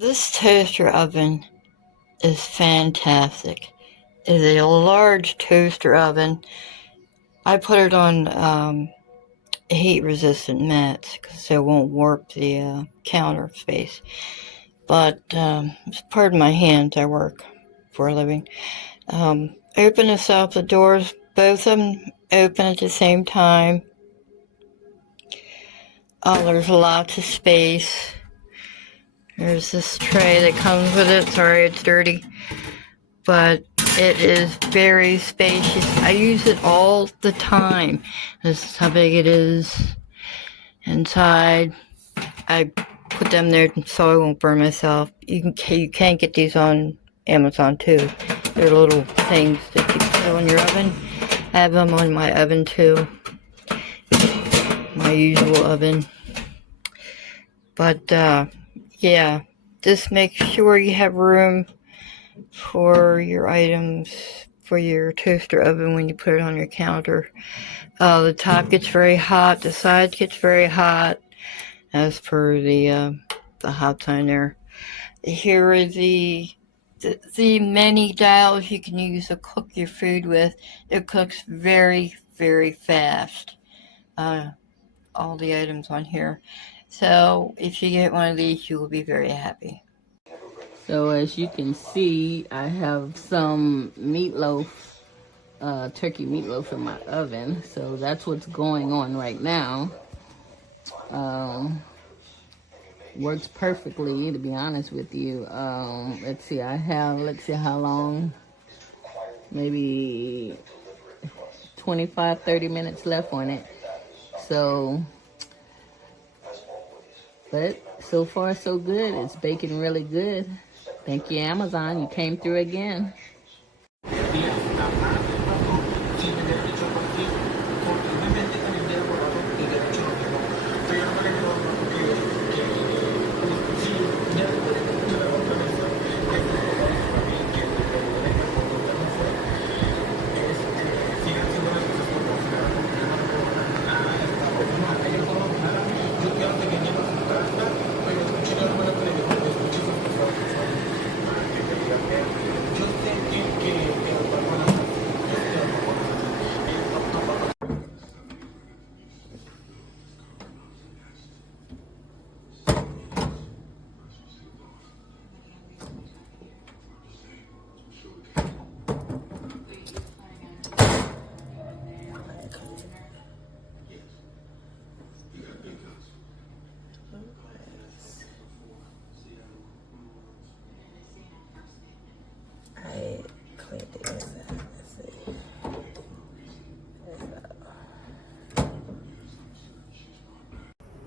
This toaster oven is fantastic. It is a large toaster oven. I put it on heat-resistant mats because it won't warp the counter space. But pardon my hands, I work for a living. Open this up, the doors, both of them open at the same time. There's lots of space. There's this tray that comes with it. Sorry, it's dirty. But it is very spacious. I use it all the time. This is how big it is inside. I put them there so I won't burn myself. You can get these on Amazon too. They're little things that you put on your oven. I have them on my oven too. My usual oven. But yeah, just make sure you have room for your items for your toaster oven when you put it on your counter. The top gets very hot, the sides gets very hot, as per the hot sign there. Here are the many dials you can use to cook your food with. It cooks very, very fast. All the items on here. So if you get one of these, you will be very happy. So as you can see, I have some meatloaf, turkey meatloaf in my oven. So that's what's going on right now. Works perfectly, to be honest with you. Let's see how long, maybe 25-30 minutes left on it. So, but so far so good. It's baking really good. Thank you, Amazon. You came through again.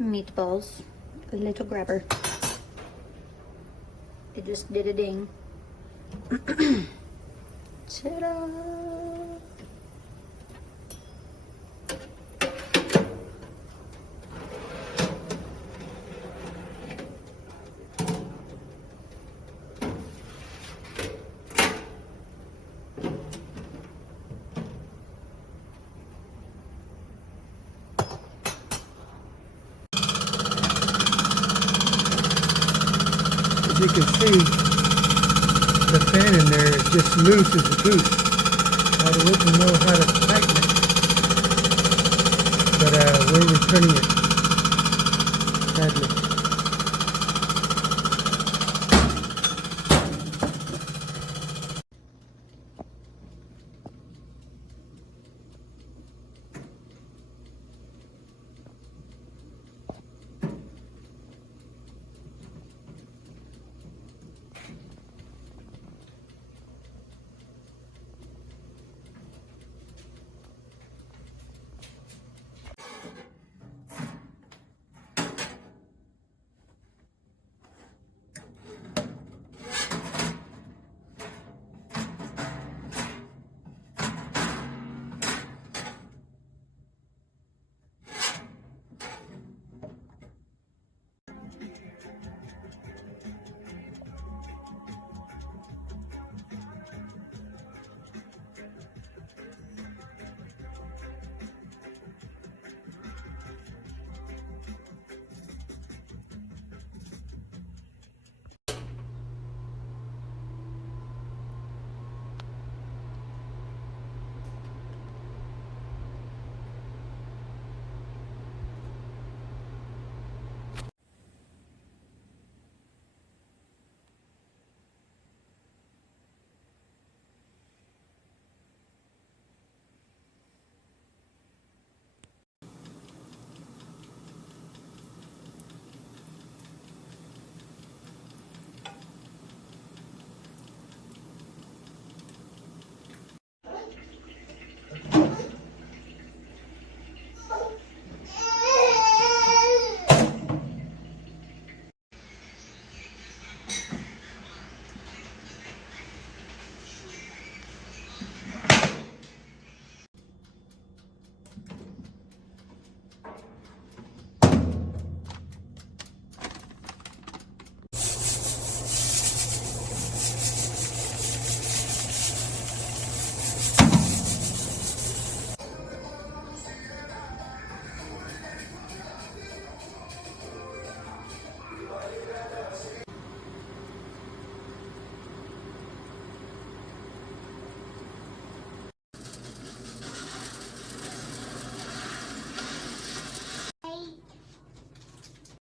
Meatballs, a little grabber. It just did a ding. Ta-da! As you can see, the fan in there is just loose as a goose. I wouldn't know how to tighten it, but we're returning it